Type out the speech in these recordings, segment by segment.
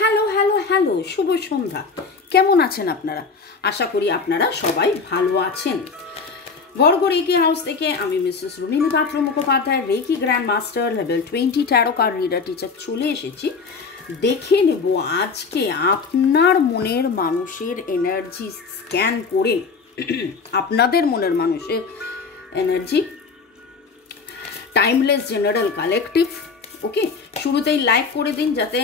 Hello hello hello, শুভ সন্ধ্যা। কেমন আছেন আপনারা? আশা করি আপনারা সবাই ভালো আছেন। গড়গড় রেকি হাউস থেকে আমি Mrs Rumini Patra Mukhopadhyay, reiki grand master level 20 tarot card reader teacher চলে এসেছি। দেখে নেব আজকে আপনার মনের মানুষের এনার্জি স্ক্যান করে আপনাদের মনের মানুষের energy timeless general collective. Okay, শুরুতেই লাইক করে দিন যাতে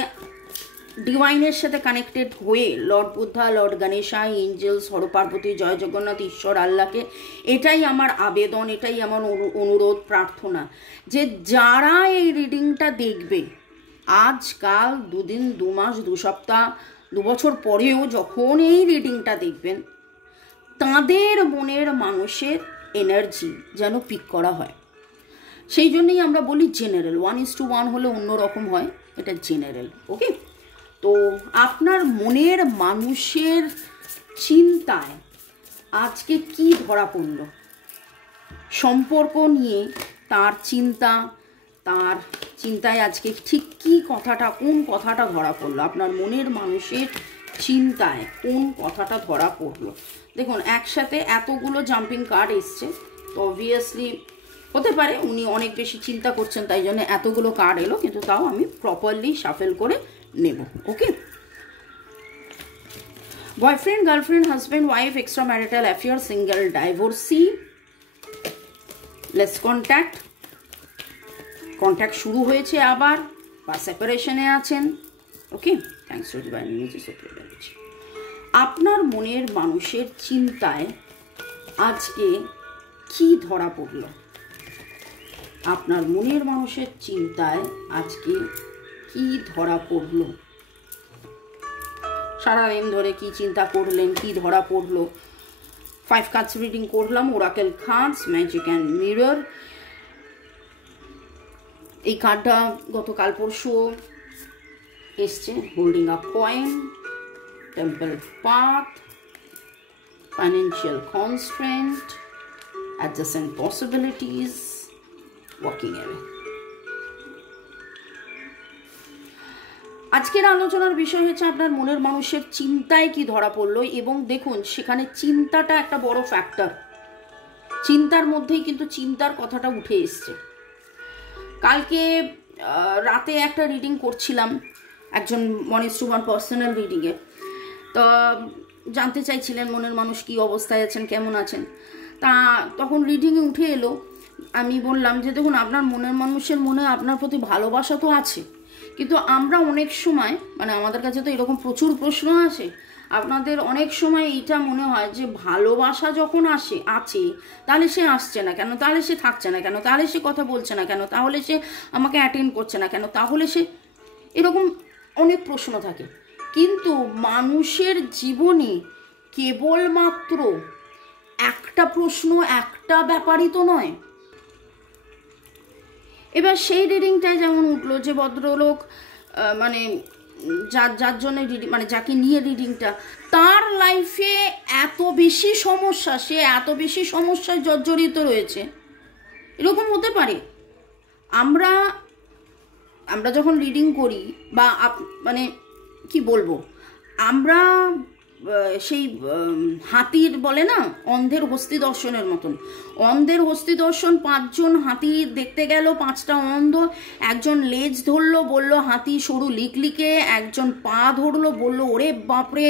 ডিভাইনের সাথে কানেক্টেড হয়ে lord Buddha, lord Ganesha, angels, Haraparvati, জয় জগন্নাথ, ঈশ্বর আল্লাহকে এটাই আমার আবেদন, এটাই আমার অনুরোধ, প্রার্থনা যে যারা এই রিডিংটা দেখবে আজ কাল, দুদিন, 2 মাস, 2 সপ্তাহ, 2 বছর পরেও যখন এই রিডিংটা দেখবেন তাদের মনের মানুষের এনার্জি যেন পিক করা হয়। সেই জন্যই আমরা বলি জেনারেল। 1:1 হলে অন্যরকম হয়, এটা জেনারেল। ওকে, তো আপনার মনের মানুষের চিন্তায় আজকে কি ধরা পড়ল, সম্পর্ক নিয়ে তার চিন্তায় আজকে ঠিক কি কথাটা, কোন কথাটা ধরা পড়লো, আপনার মনের মানুষের চিন্তায় কোন কথাটা ধরা পড়লো। দেখুন একসাথে এতগুলো জাম্পিং কার্ড এসছে, তো অবভিয়াসলি হতে পারে উনি অনেক বেশি চিন্তা করছেন তাই জন্য এতগুলো কার্ড এলো, কিন্তু তাও আমি প্রপারলি শাফেল করে নেব। Okay, boyfriend, girlfriend, husband, wife, extra marital affair, single, divorcee, less contact শুরু হয়েছে আবার, বা সেপারেশনে আছেন। Okay, thanks to divine energy supreme energy. আপনার মনের মানুষের চিন্তায় আজকে কি ধরা পড়ল, আপনার মনের মানুষের চিন্তায় আজকে কি ধরা পড়ল, সারাদিন ধরে কি চিন্তা করলেন, কি ধরা পড়লো। 5 কার্ডস রিডিং করলাম, oracle cards, magic and mirror. এই কার্ডটা গতকাল পরশু এসছে। Holding a coin, temple path, financial constraint, adjacent possibilities, walking away. আজকের আলোচনার বিষয় হচ্ছে আপনার মনের মানুষের চিন্তায় কি ধরা পড়লো, এবং দেখুন সেখানে চিন্তাটা একটা বড় ফ্যাক্টর। চিন্তার মধ্যেই কিন্তু চিন্তার কথাটা উঠে এসছে। কালকে রাতে একটা রিডিং করছিলাম, একজন 1:1 পার্সোনাল রিডিংয়ে। তো জানতে চাইছিলেন মনের মানুষ কি অবস্থায় আছেন, কেমন আছেন। তখন রিডিংয়ে উঠে এলো, আমি বললাম যে দেখুন আপনার মনের মানুষের মনে আপনার প্রতি ভালোবাসা তো আছে, কিন্তু আমরা অনেক সময়, মানে আমাদের কাছে তো এরকম প্রচুর প্রশ্ন আসে, আপনাদের অনেক সময় এইটা মনে হয় যে ভালোবাসা যখন আছে তাহলে সে আসছে না কেন, তাহলে সে থাকছে না কেন, তাহলে সে কথা বলছে না কেন, তাহলে সে আমাকে অ্যাটেন্ড করছে না কেন, তাহলে সে, এরকম অনেক প্রশ্ন থাকে। কিন্তু মানুষের জীবনে কেবলমাত্র একটা প্রশ্ন, একটা ব্যাপারই তো নয়। এবার সেই রিডিংটায় যেমন উঠলো যে ভদ্রলোক, মানে যার জন্য রিডিং, মানে যাকে নিয়ে রিডিংটা, তার লাইফে এত বেশি সমস্যা, সে এত বেশি সমস্যায় জর্জরিত রয়েছে। এরকম হতে পারে আমরা যখন রিডিং করি, বা মানে কি বলবো, আমরা সেই হাতির বলে না অন্ধের হস্তি দর্শনের মতন, অন্ধের হস্তি দর্শন, 5 জন হাতি দেখতে গেল, 5টা অন্ধ, একজন লেজ ধরলো বলল হাতি সরু লিকলিকে, একজন পা ধরলো বলল ওরে বাপরে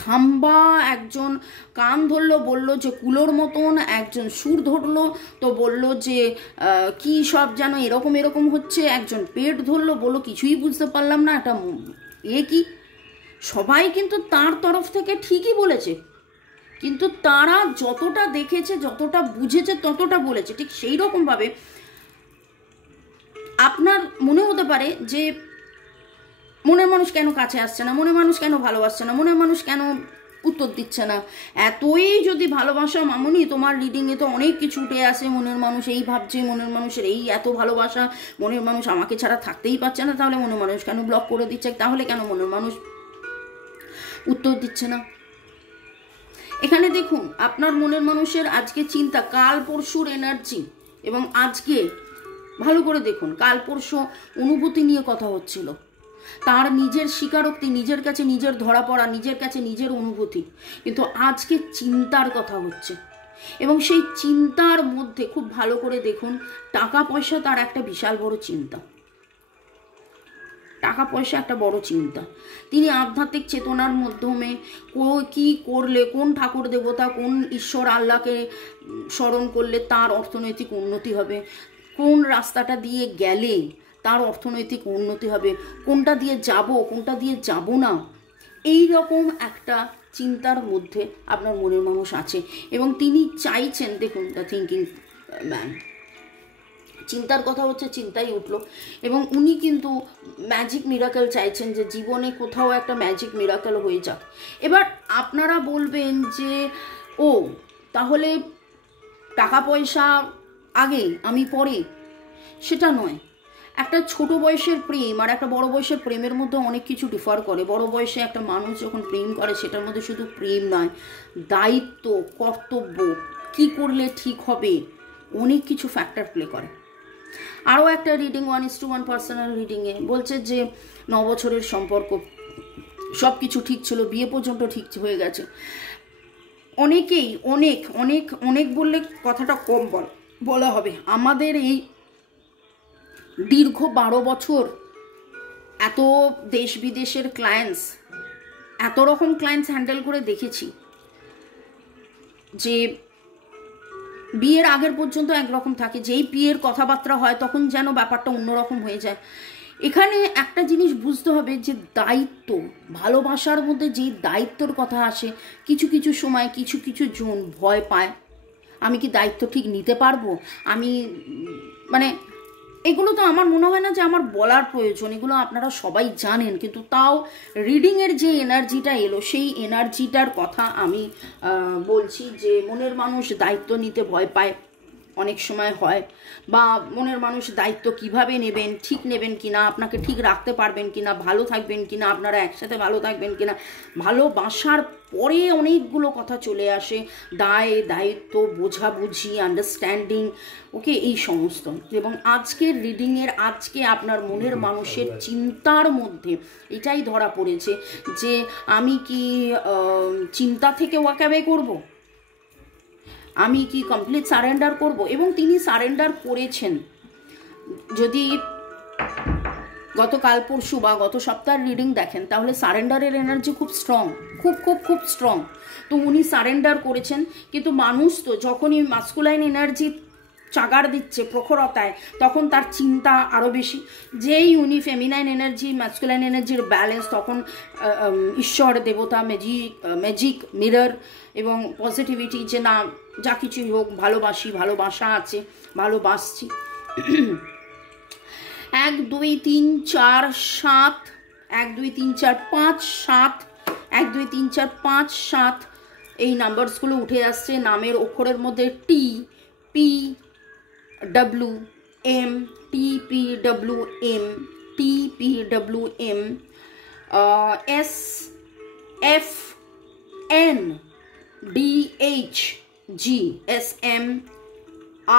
থাম্বা, একজন কান ধরলো বলল যে কুলোর মতন, একজন সুর ধরলো তো বলল যে কি সব যেন এরকম হচ্ছে, একজন পেট ধরলো বলল কিছুই বুঝতে পারলাম না, এটা কি। সবাই কিন্তু তার তরফ থেকে ঠিকই বলেছে, কিন্তু তারা যতটা দেখেছে, যতটা বুঝেছে, ততটা বলেছে। ঠিক সেই রকমভাবে আপনার মনে হতে পারে যে মনের মানুষ কেন কাছে আসছে না, মনের মানুষ কেন ভালোবাসছে না, মনের মানুষ কেন উত্তর দিচ্ছে না। এতই যদি ভালোবাসা মামুনি, তোমার রিডিংয়ে তো অনেক কিছু উঠে আসে, মনের মানুষ এই ভাবছে, মনের মানুষের এই এত ভালোবাসা, মনের মানুষ আমাকে ছাড়া থাকতেই পারছে না, তাহলে মনের মানুষ কেন ব্লক করে দিচ্ছে, তাহলে কেন মনের মানুষ উত্তর দিচ্ছে না। এখানে দেখুন আপনার মনের মানুষের আজকে চিন্তা, কাল পরশুর এনার্জি, এবং আজকে ভালো করে দেখুন, কাল পরশু অনুভূতি নিয়ে কথা হচ্ছিল, তার নিজের স্বীকারোক্তি, নিজের কাছে নিজের ধরা পড়া, নিজের কাছে নিজের অনুভূতি, কিন্তু আজকে চিন্তার কথা হচ্ছে। এবং সেই চিন্তার মধ্যে খুব ভালো করে দেখুন, টাকা পয়সা তার একটা বিশাল বড় চিন্তা। টাকা পয়সা একটা বড় চিন্তা। তিনি আধ্যাত্মিক চেতনার মাধ্যমে কি করলে, কোন ঠাকুর দেবতা, কোন ঈশ্বর আল্লাহকে স্মরণ করলে তার অর্থনৈতিক উন্নতি হবে, কোন রাস্তাটা দিয়ে গেলে তার অর্থনৈতিক উন্নতি হবে, কোনটা দিয়ে যাব, কোনটা দিয়ে যাব না, এই রকম একটা চিন্তার মধ্যে আপনার মনের মানুষ আছে। এবং তিনি চাইছেন, দেখুন দ্য থিঙ্কিং ম্যান, চিন্তার কথা হচ্ছে, চিন্তাই উঠলো। এবং উনি কিন্তু ম্যাজিক মিরাকেল চাইছেন, যে জীবনে কোথাও একটা ম্যাজিক মিরাকেল হয়ে যাক। এবার আপনারা বলবেন যে ও তাহলে টাকা পয়সা আগে আমি পরে, সেটা নয়। একটা ছোট বয়সের প্রেম আর একটা বড় বয়সের প্রেমের মধ্যে অনেক কিছু ডিফার করে। বড় বয়সে একটা মানুষ যখন প্রেম করে, সেটার মধ্যে শুধু প্রেম নয়, দায়িত্ব, কর্তব্য, কি করলে ঠিক হবে, অনেক কিছু ফ্যাক্টর প্লে করে। আরও একটা রিডিং 1:1 পার্সোনাল রিডিংয়ে বলছে যে 9 বছরের সম্পর্ক, সব কিছু ঠিক ছিল, বিয়ে পর্যন্ত ঠিক হয়ে গেছে। অনেকেই অনেক অনেক অনেক বললে কথাটা কম বলা হবে। আমাদের এই দীর্ঘ 12 বছর এত দেশ বিদেশের ক্লায়েন্টস, এত রকম ক্লায়েন্টস হ্যান্ডেল করে দেখেছি যে বিয়ের আগের পর্যন্ত একরকম থাকে, যেই বিয়ের কথাবার্তা হয় তখন যেন ব্যাপারটা অন্যরকম হয়ে যায়। এখানে একটা জিনিস বুঝতে হবে যে দায়িত্ব, ভালোবাসার মধ্যে যেই দায়িত্বর কথা আসে, কিছু কিছু সময় কিছু কিছু জন ভয় পায়, আমি কি দায়িত্ব ঠিক নিতে পারবো, আমি মানে এগুলো তো আমার মনে হয় না যে আমার বলার প্রয়োজন, এগুলো আপনারা সবাই জানেন। কিন্তু তাও রিডিংয়ের যে এনার্জিটা এলো, সেই এনার্জিটার কথা আমি বলছি যে মনের মানুষ দায়িত্ব নিতে ভয় পায়, অনেক সময় হয়, বা মনের মানুষ দায়িত্ব কিভাবে নেবেন, ঠিক নেবেন কিনা, আপনাকে ঠিক রাখতে পারবেন কিনা, ভালো থাকবেন কিনা, আপনারা একসাথে ভালো থাকবেন কিনা, ভালোবাসার পরে অনেকগুলো কথা চলে আসে, দায় দায়িত্ব, বোঝাবুঝি, আন্ডারস্ট্যান্ডিং, ওকে, এই সমস্ত। এবং আজকের রিডিংয়ের, আজকে আপনার মনের মানুষের চিন্তার মধ্যে এটাই ধরা পড়েছে যে আমি কি চিন্তা থেকে ওয়াক অ্যাওয়ে করবো, আমি কি কমপ্লিট সারেন্ডার করব। এবং তিনি সারেন্ডার করেছেন। যদি গতকাল পরশু বা গত সপ্তাহের রিডিং দেখেন, তাহলে সারেন্ডারের এনার্জি খুব স্ট্রং, খুব খুব খুব স্ট্রং। তো উনি সারেন্ডার করেছেন। কিন্তু মানুষ তো যখনই মাস্কুলাইন এনার্জি চাগার দিচ্ছে প্রখরতায়, তখন তার চিন্তা আরও বেশি। যেই উনি ফেমিনাইন এনার্জি, ম্যাস্কুলাইন এনার্জির ব্যালেন্স, তখন ঈশ্বর, দেবতা, ম্যাজিক মিরর এবং পজিটিভিটি, যে না যা কিছুই হোক ভালোবাসি, ভালোবাসা আছে, ভালোবাসছি। 1 2 3 4 7, 1 2 3 4 5 7, 1 2 3 4 5 7 এই নাম্বারসগুলো উঠে আসছে। নামের অক্ষরের মধ্যে T, P, W, M, T, P, W, M, T, P, W, M, S, F, N, D, H, G, S, M,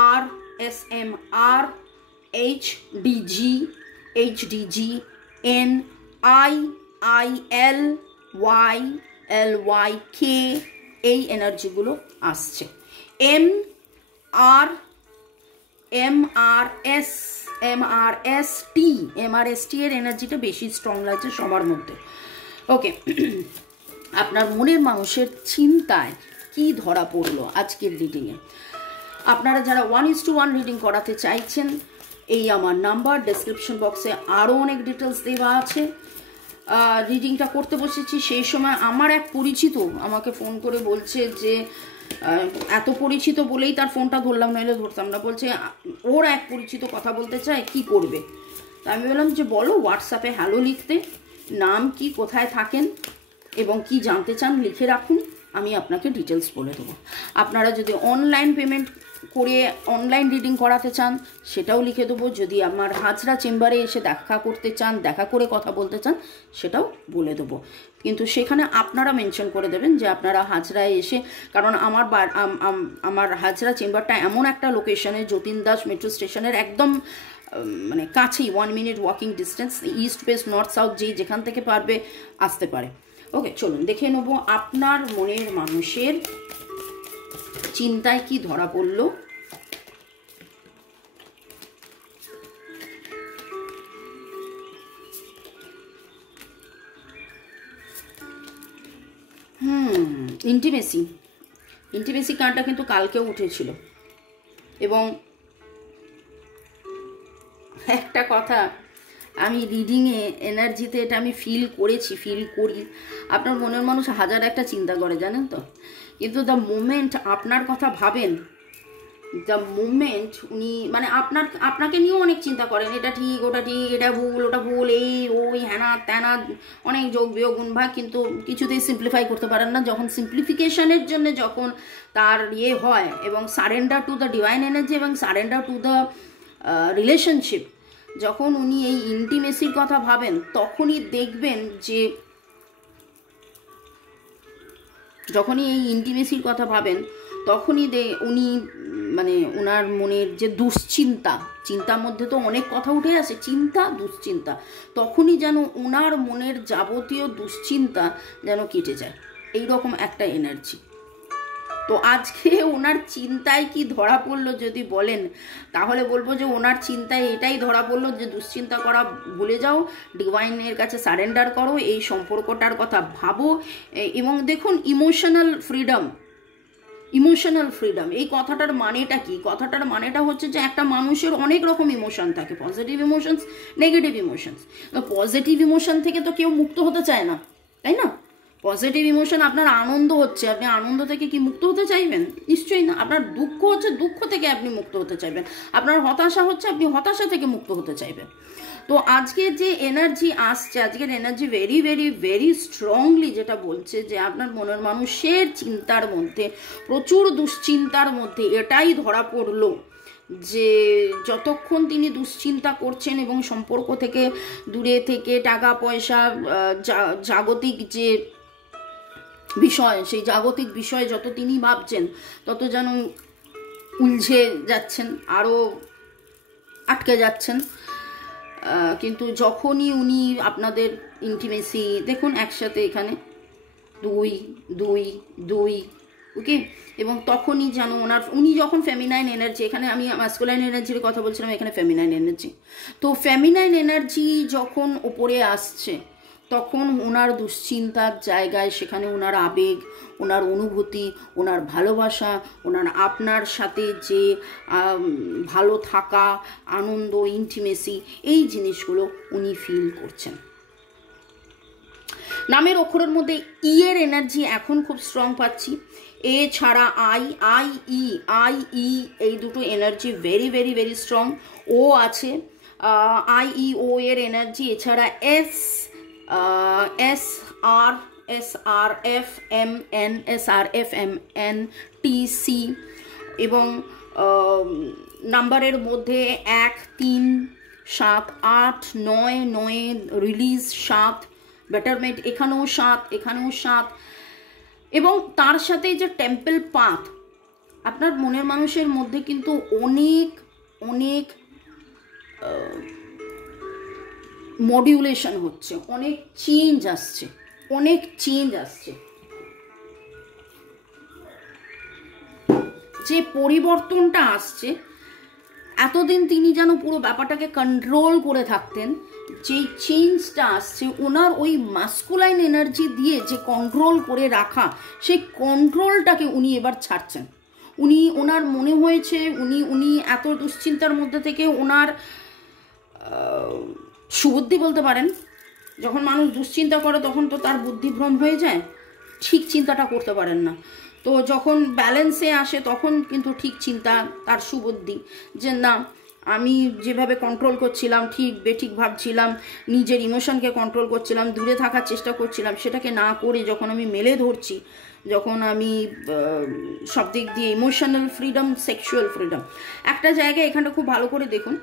R, S, M, R, H, D, G, H, D, G, N, I, I, L, Y, L, Y, K, এই এনার্জিগুলো আসছে। M, R, M, R, S, M, R, S, T, M, R, S, T এর এনার্জিটা বেশি strong লাগছে সবার মধ্যে। ওকে, আপনার মনের মানুষের চিন্তায় কি ধরা পড়লো আজকের রিডিংয়ে। আপনারা যারা 1:1 রিডিং করাতে চাইছেন, এই আমার নাম্বার, ডেসক্রিপশন বক্সে আরও অনেক ডিটেলস দেওয়া আছে। রিডিংটা করতে বসেছি, সেই সময় আমার এক পরিচিত আমাকে ফোন করে বলছে যে, এত পরিচিত বলেই তার ফোনটা ধরলাম, নইলে ধরতাম না। বলছে ওর এক পরিচিত কথা বলতে চায়, কি করবে। তা আমি বললাম যে বলো, হোয়াটসঅ্যাপে হ্যালো লিখতে, নাম কি, কোথায় থাকেন এবং কি জানতে চান লিখে রাখুন, আমি আপনাকে ডিটেলস বলে দেবো। আপনারা যদি অনলাইন পেমেন্ট করে অনলাইন রিডিং করাতে চান, সেটাও লিখে দেবো। যদি আমার হাজরা চেম্বারে এসে দেখা করতে চান, দেখা করে কথা বলতে চান, সেটাও বলে দেবো। কিন্তু সেখানে আপনারা মেনশন করে দেবেন যে আপনারা হাজরায় এসে, কারণ আমার হাজরা চেম্বারটা এমন একটা লোকেশনে, যতীন দাস মেট্রো স্টেশনের একদম মানে কাছেই 1 minute walking distance, east West north south যেখান থেকে পারবে আসতে পারে। ওকে, চলুন দেখে নেব আপনার মনের মানুষের চিন্তায় কি ধরা পড়লো। ইন্টিমেসি কার্ডটা কিন্তু কালকেও উঠেছিল। এবং একটা কথা আমি রিডিংয়ে এনার্জিতে এটা আমি ফিল করি, আপনার মনের মানুষ হাজার একটা চিন্তা করে জানেন তো, কিন্তু দ্য মোমেন্ট আপনার কথা ভাবেন, দ্য মোমেন্ট উনি মানে আপনাকে নিয়েও অনেক চিন্তা করেন, এটা ঠিক ওটা ঠিক, এটা ভুল ওটা ভুল, এই ওই হ্যানা ত্যানা, অনেক যোগ বিয়োগ গুণভাগ, কিন্তু কিছুতেই সিম্পলিফাই করতে পারেন না। যখন সিম্পলিফিকেশনের জন্য যখন তার হয় এবং surrender to the divine energy এবং সারেন্ডার টু দ্য রিলেশনশিপ, যখন উনি এই ইন্টিমেসির কথা ভাবেন, তখনই দেখবেন যে যখনই এই ইন্টিমেসির কথা ভাবেন তখনই উনি মানে ওনার মনের যে চিন্তার মধ্যে তো অনেক কথা উঠে আসে, দুশ্চিন্তা, তখনই যেন ওনার মনের যাবতীয় দুশ্চিন্তা যেন কেটে যায়, এইরকম একটা এনার্জি। তো আজকে ওনার চিন্তায় কি ধরা পড়লো যদি বলেন, তাহলে বলবো যে ওনার চিন্তায় এটাই ধরা পড়লো যে দুশ্চিন্তা করা ভুলে যাও, ডিভাইনের কাছে সারেন্ডার করো, এই সম্পর্কটার কথা ভাবো। এবং দেখুন ইমোশনাল ফ্রিডম এই কথাটার মানেটা কি? কথাটার মানেটা হচ্ছে যে একটা মানুষের অনেক রকম ইমোশন থাকে, positive emotions, negative emotions. Positive emotion থেকে তো কেউ মুক্ত হতে চায় না, তাই না? পজিটিভ ইমোশন, আপনার আনন্দ হচ্ছে, আপনি আনন্দ থেকে কি মুক্ত হতে চাইবেন? নিশ্চয়ই না। আপনার দুঃখ হচ্ছে, দুঃখ থেকে আপনি মুক্ত হতে চাইবেন। আপনার হতাশা হচ্ছে, আপনি হতাশা থেকে মুক্ত হতে চাইবেন। তো আজকের যে এনার্জি আসছে, আজকের energy very very very strongly যেটা বলছে যে আপনার মনের মানুষের চিন্তার মধ্যে, প্রচুর দুশ্চিন্তার মধ্যে এটাই ধরা পড়লো যে যতক্ষণ তিনি দুশ্চিন্তা করছেন এবং সম্পর্ক থেকে দূরে থেকে টাকা পয়সা, জাগতিক যে বিষয়, সেই জাগতিক বিষয়ে যত তিনি ভাবছেন তত যেন উলঝে যাচ্ছেন, আরও আটকে যাচ্ছেন। কিন্তু যখনই উনি আপনাদের ইন্টিমেসি দেখুন একসাথে এখানে 2 ওকে, এবং তখনই যেন উনি যখন ফেমিনাইন এনার্জি, এখানে আমি ম্যাসকুলাইন এনার্জির কথা বলছিলাম, এখানে ফেমিনাইন এনার্জি, তো ফেমিনাইন এনার্জি যখন ওপরে আসছে তখন ওনার দুশ্চিন্তার জায়গায় সেখানে ওনার আবেগ, ওনার অনুভূতি, ওনার ভালোবাসা, ওনার আপনার সাথে যে ভালো থাকা, আনন্দ, ইন্টিমেসি, এই জিনিসগুলো উনি ফিল করছেন। নামের অক্ষরের মধ্যে ই এর এনার্জি এখন খুব স্ট্রং পাচ্ছি। এ ছাড়া আই ই এই দুটো energy very very very strong. ও আছে, ও এর এনার্জি, এছাড়া SRFMN এবং নাম্বারের মধ্যে 1 3 7 8 9 রিলিজ 7, বেটারমেন্ট এখানেও 7 এবং তার সাথে যে টেম্পল পাথ, আপনার মনের মানুষের মধ্যে কিন্তু অনেক অনেক মডিউলেশন হচ্ছে, অনেক চেঞ্জ আসছে। যে পরিবর্তনটা আসছে, এতদিন তিনি যেন পুরো ব্যাপারটাকে কন্ট্রোল করে থাকতেন, যেই চেঞ্জটা আসছে ওনার ওই মাস্কুলাইন এনার্জি দিয়ে যে কন্ট্রোল করে রাখা, সেই কন্ট্রোলটাকে উনি এবার ছাড়ছেন। ওনার মনে হয়েছে উনি এত দুশ্চিন্তার মধ্যে থেকে ওনার সুবুদ্ধি বলতে পারেন, যখন মানুষ দুশ্চিন্তা করে তখন তো তার বুদ্ধিভ্রম হয়ে যায়, ঠিক চিন্তাটা করতে পারেন না। তো যখন ব্যালেন্সে আসে তখন কিন্তু ঠিক চিন্তা, তার সুবুদ্ধি, যে না আমি যেভাবে কন্ট্রোল করছিলাম, ঠিক বেঠিক ভাবছিলাম, নিজের ইমোশনকে কন্ট্রোল করছিলাম, দূরে থাকার চেষ্টা করছিলাম, সেটাকে না করে যখন আমি মেলে ধরছি, যখন আমি সব দিক দিয়ে ইমোশনাল ফ্রিডম, সেক্সুয়াল ফ্রিডম, একটা জায়গায় এখানটা খুব ভালো করে দেখুন,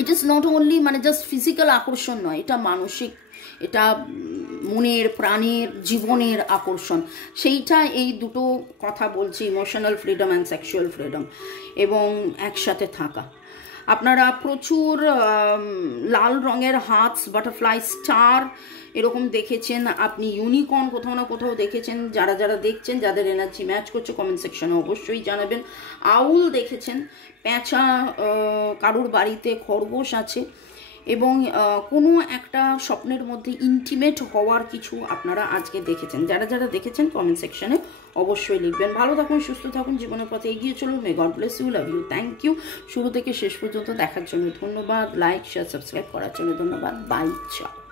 ইট ইজ নট অনলি মানে জাস্ট ফিজিক্যাল আকর্ষণ নয়, এটা মানসিক, এটা মনের, প্রাণের, জীবনের আকর্ষণ, সেইটা এই দুটো কথা বলছি, emotional freedom and sexual freedom, এবং একসাথে থাকা। আপনারা প্রচুর লাল রঙের হার্টস, বাটারফ্লাই, স্টার এরকম দেখেছেন। আপনি ইউনিকর্ন কোথাও না কোথাও দেখেছেন। যারা যারা দেখছেন, যাদের এনার্জি ম্যাচ করছে কমেন্ট সেকশনে অবশ্যই জানাবেন। আউল দেখেছেন, পেঁচা, কারুর বাড়িতে খরগোশ আছে, এবং কোনো একটা স্বপ্নের মধ্যে ইন্টিমেট হওয়ার কিছু আপনারা আজকে দেখেছেন। যারা যারা দেখেছেন কমেন্ট সেকশনে অবশ্যই লিখবেন। ভালো থাকুন, সুস্থ থাকুন, জীবনের পথে এগিয়ে চলুন। May God bless you, love you, thank you. শুরু থেকে শেষ পর্যন্ত দেখার জন্য ধন্যবাদ। লাইক, শেয়ার, সাবস্ক্রাইব করার জন্য ধন্যবাদ। বাই, চাও।